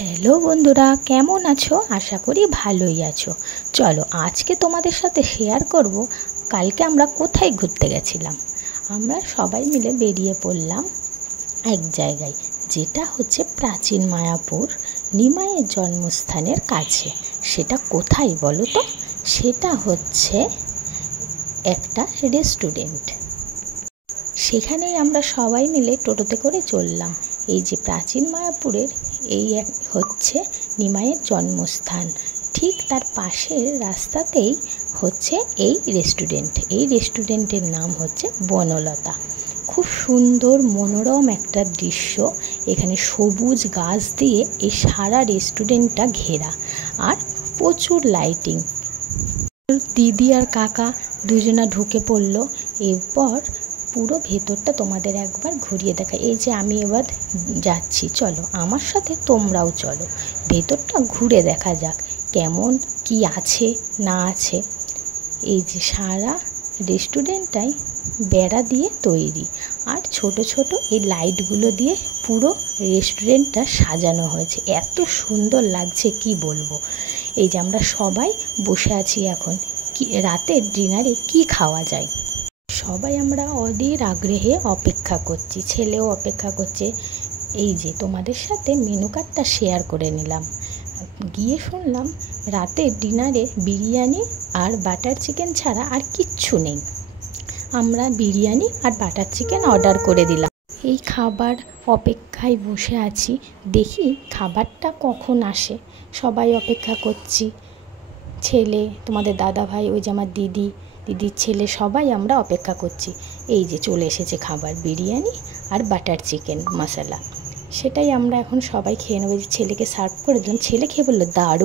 Hello বন্ধুরা, কেমন আছো? আশা করি ভালোই আছো। চলো আজকে তোমাদের সাথে শেয়ার করব কালকে আমরা কোথায় ঘুরতে গেছিলাম। আমরা সবাই মিলে বেরিয়ে পড়লাম এক জায়গায়, যেটা হচ্ছে প্রাচীন মায়াপুর নিমাইয়ের জন্মস্থানের কাছে। সেটা কোথায় বলো তো? সেটা হচ্ছে একটা রেস্টুরেন্ট। সেখানেই আমরা সবাই মিলে টোটোতে করে চললাম। এই যে প্রাচীন মায়াপুরের এই হচ্ছে নিমাইয়ের জন্মস্থান, ঠিক তার পাশের রাস্তাতেই হচ্ছে এই রেস্টুরেন্ট। এই রেস্টুরেন্টের নাম হচ্ছে বনলতা। খুব সুন্দর মনোরম একটা দৃশ্য। এখানে সবুজ গাছ দিয়ে এই সারা রেস্টুরেন্টটা ঘেরা, আর প্রচুর লাইটিং। দিদি আর কাকা দুজনা ঢুকে পড়লো। এরপর পুরো ভেতরটা তোমাদের একবার ঘুরিয়ে দেখাই। এই যে আমি এবার যাচ্ছি, চলো আমার সাথে তোমরাও চলো, ভেতরটা ঘুরে দেখা যাক কেমন কি আছে না আছে। এই যে সারা রেস্টুরেন্টটাই বেড়া দিয়ে তৈরি, আর ছোট ছোট এই লাইটগুলো দিয়ে পুরো রেস্টুরেন্টটা সাজানো হয়েছে। এত সুন্দর লাগছে কি বলবো। এই যে আমরা সবাই বসে আছি এখন, কি রাতের ডিনারে কি খাওয়া যায়। সবাই আমরা অধীর আগ্রহে অপেক্ষা করছি, ছেলেও অপেক্ষা করছে। এই যে তোমাদের সাথে মেনু কার্ডটা শেয়ার করে নিলাম। গিয়ে শুনলাম রাতের ডিনারে বিরিয়ানি আর বাটার চিকেন ছাড়া আর কিচ্ছু নেই। আমরা বিরিয়ানি আর বাটার চিকেন অর্ডার করে দিলাম। এই খাবার অপেক্ষায় বসে আছি, দেখি খাবারটা কখন আসে। সবাই অপেক্ষা করছি, ছেলে, তোমাদের দাদা ভাই, ওই যে আমার দিদির ছেলে, সবাই আমরা অপেক্ষা করছি। এই যে চলে এসেছে খাবার, বিরিয়ানি আর বাটার চিকেন মশলা। সেটাই আমরা এখন সবাই খেয়ে নেবো। ছেলেকে সার্ভ করে দিলাম, ছেলে খেয়ে বললো দারুণ।